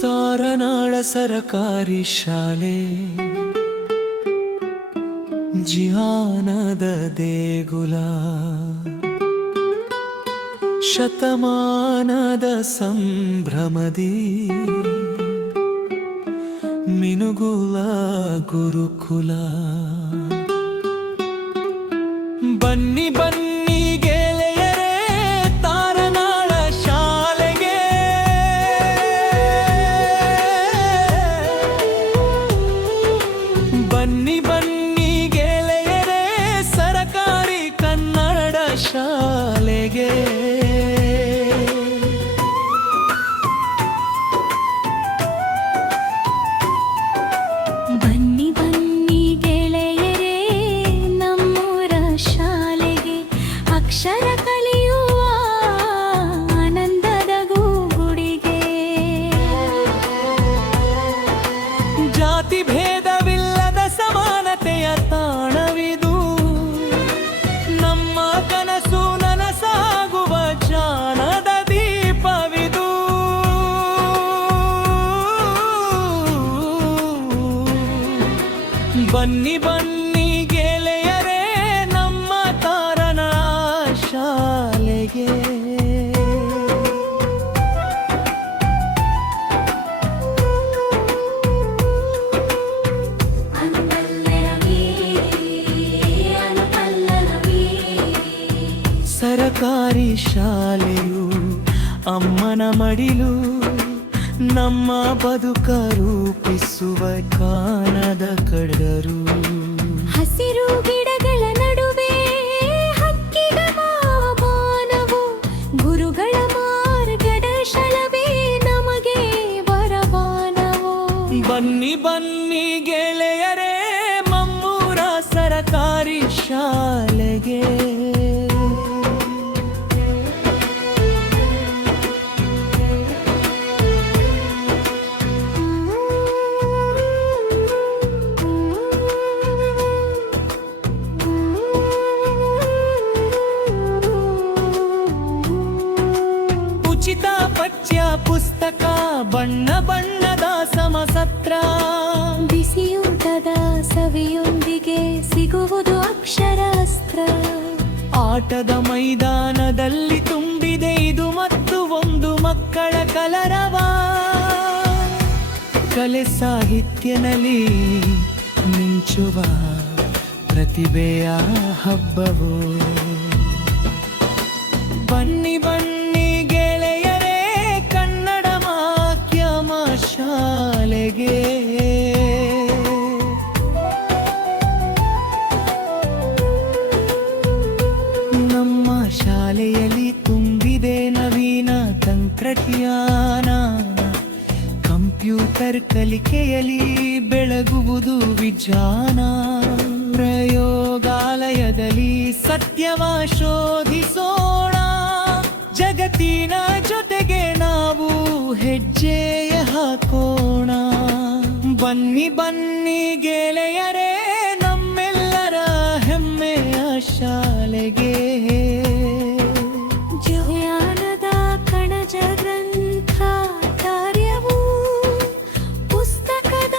ತಾರನಾಳ ಸರಕಾರಿ ಶಾಲೆ ಜಿಹಾನದ ದೇಗುಲ ಶತಮಾನದ ಸಂಭ್ರಮದಿ ಮಿನುಗುಲ ಗುರುಕುಲ ಬನ್ನಿ ಬನ್ನಿ ಗೆಳೆಯರೇ ತಾರನಾಳ ಶಾಲೆಗೆ ಬನ್ನಿ ಬನ್ನಿ ಗೆಳೆಯರೇ ಸರಕಾರಿ ಕನ್ನಡ ಶಾಲೆಗೆ ಬನ್ನಿ ಬನ್ನಿ ಗೆಳೆಯರೇ ನಮ್ಮೂರ ಶಾಲೆಗೆ ಅಕ್ಷರ ಕಲಿಯುವ ಆನಂದದ ಗೂಗುಡಿಗೆ ಜಾತಿ ಭೇದವಿಲ್ಲದ ಸಮಾನತೆಯ ತಾಣವಿದು ನಮ್ಮ ಕನಸು ನನಸಾಗುವ ಜ್ಞಾನದ ದೀಪವಿದು ಬನ್ನಿ ಬನ್ನಿ ಗೆಳೆಯರೇ ನಮ್ಮ ತಾರನ ಶಾಲೆಗೆ ಸರಕಾರಿ ಶಾಲೆಯು ಅಮ್ಮನ ಮಡಿಲು ನಮ್ಮ ಬದುಕ ರೂಪಿಸುವ ಕಾಣದ ಕಡರು ಹಸಿರು ಗಿಡಗಳ ನಡುವೆ ಹಕ್ಕಿಗಳ ಮಾನವು ಗುರುಗಳ ಮಾರ್ಗದರ್ಶನವೇ ನಮಗೆ ವರದಾನವು ಬನ್ನಿ ಬನ್ನಿ ಗೆಳೆಯರೇ ಮಮ್ಮೂರ ಸರಕಾರಿ ಶಾಲೆಗೆ ಉಚಿತ ಪಠ್ಯ ಪುಸ್ತಕ ಬಣ್ಣ ಬಣ್ಣದ ಸಮಸತ್ರ ಬಿಸಿಯೂಟದ ಸವಿಯೊಂದಿಗೆ ಸಿಗುವುದು ಅಕ್ಷರಾಸ್ತ್ರ ಆಟದ ಮೈದಾನದಲ್ಲಿ ತುಂಬಿದೆ ಇದು ಮತ್ತು ಒಂದು ಮಕ್ಕಳ ಕಲರವ ಕಲೆ ಸಾಹಿತ್ಯನಲ್ಲಿ ಮಿಂಚುವ ಪ್ರತಿಭೆಯ ಹಬ್ಬವು ಬನ್ನಿ ಬನ್ನಿ ಗೆಳೆಯರೇ ಕನ್ನಡ ಮಾಧ್ಯಮ ಶಾಲೆಗೆ ನಮ್ಮ ಶಾಲೆಯಲ್ಲಿ ತುಂಬಿದೆ ನವೀನ ತಂತ್ರಜ್ಞಾನ ಕಂಪ್ಯೂಟರ್ ಕಲಿಕೆಯಲ್ಲಿ ಬೆಳಗುವುದು ವಿಜ್ಞಾನ ಪ್ರಯೋಗಾಲಯದಲ್ಲಿ ಸತ್ಯವ ಶೋಧಿಸೋಣ ಜಗತ್ತಿನ ಜೊತೆಗೆ ನಾವು ಹೆಜ್ಜೆಯ ಹಾಕೋಣ ಬನ್ನಿ ಬನ್ನಿ ಗೆಳೆಯರೇ ನಮ್ಮೆಲ್ಲರ ಹೆಮ್ಮೆಯ ಶಾಲೆಗೆ ಜ್ಞಾನದ ಕಣಜ ಗ್ರಂಥ ಕಾರ್ಯವು ಪುಸ್ತಕದ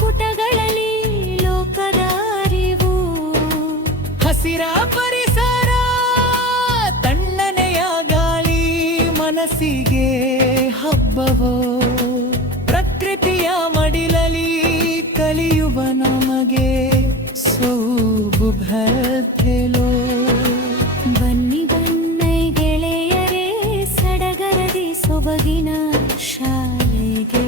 ಪುಟಗಳಲ್ಲಿ ಲೋಕದ ಅರಿವು ಹಸಿರ ಪರಿಸರ ತಣ್ಣನೆಯ ಗಾಳಿ ಮನಸ್ಸಿಗೆ ಹಬ್ಬವೋ ಪ್ರಕೃತಿಯ ಮಡಿಲಲಿ ಕಲಿಯುವ ನಮಗೆ ಸೌಭಾಗ್ಯಲೋ ಬನ್ನಿ ಬನ್ನಿ ಗೆಳೆಯರೇ ಸಡಗರದಿ ಸೊಬಗಿನ ಶಾಲೆಗೆ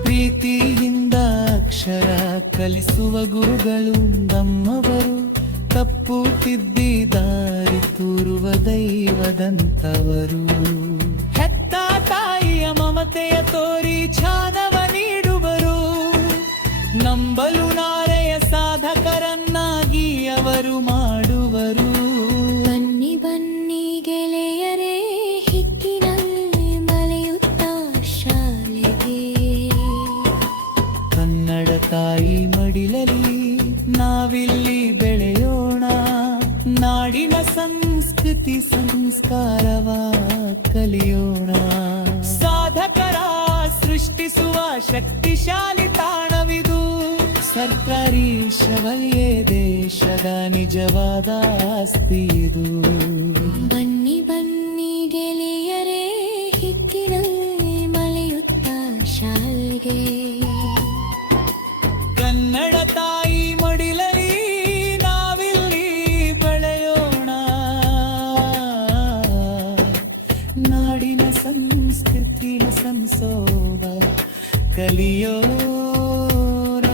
ಪ್ರೀತಿಯಿಂದ ಅಕ್ಷರ ಕಲಿಸುವ ಗುರುಗಳು ನಮ್ಮವರು ತಪ್ಪು ತಿದ್ದಿ ದಾರಿ ತೋರುವ ದೈವದಂತವರು ಹೆತ್ತ ತಾಯಿಯ ಮಮತೆಯ ತೋರಿ ಛಾನವ ನೀಡುವರು ನಂಬಲು ನಾಳೆಯ ಸಾಧಕರನ್ನಾಗಿ ಅವರು ಮಾಡುವರು ಬನ್ನಿ ಬನ್ನಿ ಗೆಳೆಯರೇ ಹಿಟ್ಟಿನಲ್ಲಿ ಮಲೆಯುತ್ತ ಶಾಲೆಗೆ ಕನ್ನಡ ತಾಯಿ ಮಡಿಲಲ್ಲಿ ನಾವಿಲ್ಲಿ ಬೆಳೆಯೋಣ. ನಾಡಿನ ಸಂಸ್ಕೃತಿ ಸಂಸ್ಕಾರವ ಕಲಿಯೋಣ. ಸಾಧಕರ ಸೃಷ್ಟಿಸುವ ಶಕ್ತಿಶಾಲಿ ತಾಣವಿದು. ಸರ್ಕಾರಿ ಶಾಲೆಯೇ ದೇಶದ ನಿಜವಾದ ಆಸ್ತಿ ಇದು. ಬನ್ನಿ ಬನ್ನಿ ಗೆಳೆಯರೇ ಹಿಕ್ಕಿನಲ್ಲಿ ಮಲೆಯುತ್ತ ಶಾಲೆಗೆ. ಕನ್ನಡ ತಾಯಿ ಮಡಿಲಲ್ಲಿ ನಾವಿಲ್ಲಿ ಬೆಳೆಯೋಣ. ನಾಡಿನ ಸಂಸ್ಕೃತಿನ ಸಂಸೋದ ಕಲಿಯೋಣ.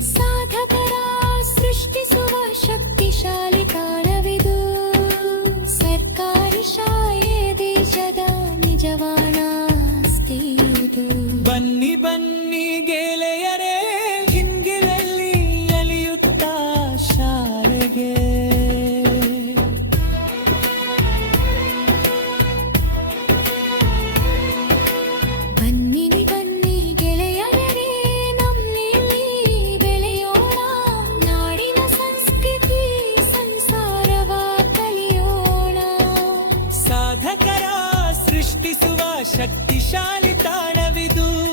ಸಾಧಕರ ಸೃಷ್ಟಿಸುವ ಶಕ್ತಿಶಾಲಿ ತಾಣವಿದು. ಸರ್ಕಾರಿ ಶಾಲೆ ದೇಶದ ನಿಜವಾದ ಆಸ್ತಿ ಇದು. ಬನ್ನಿ ಬನ್ನಿ ಗೆಳೆಯರೇ ಹಿಂಗಿಲಲ್ಲಿ ಅಲಿಯುತ್ತ ಶಾಲೆಗೆ. ಬನ್ನಿ ಬನ್ನಿ ಗೆಳೆಯರೇ ನಮ್ಮಲ್ಲಿ ಬೆಳೆಯೋಣ. ನಾಡಿನ ಸಂಸ್ಕೃತಿ ಸಂಸಾರವ ಕಲಿಯೋಣ. ಸಾಧಕರ ಸೃಷ್ಟಿಸುವ ಶಕ್ತಿಶಾಲಿ ತಾಣವಿದು.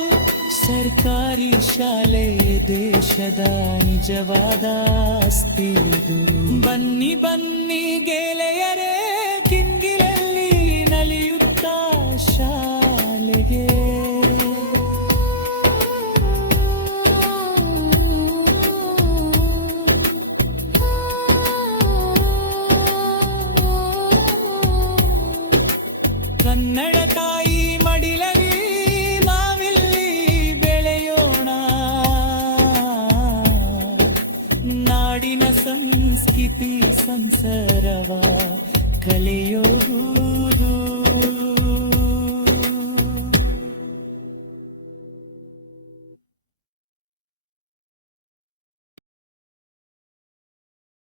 ಸರ್ಕಾರಿ ಶಾಲೆ ದೇಶದ ನಿಜವಾದ ಆಸ್ತಿ ಇದು. ಬನ್ನಿ ಬನ್ನಿ ಗೆಳೆಯರೇ ಕಿಂಗಿಲಲ್ಲಿ ನಲಿಯುತ್ತ ಶಾಲೆಗೆ. ಕನ್ನಡ ತಾಯಿ ಮಡಿಲಲ್ಲಿ ನಾವಿಲ್ಲಿ ಬೆಳೆಯೋಣ. ನಾಡಿನ ಸಂಸ್ಕೃತಿ ಸಂಸಾರವ ಕಲಿಯೋಣ.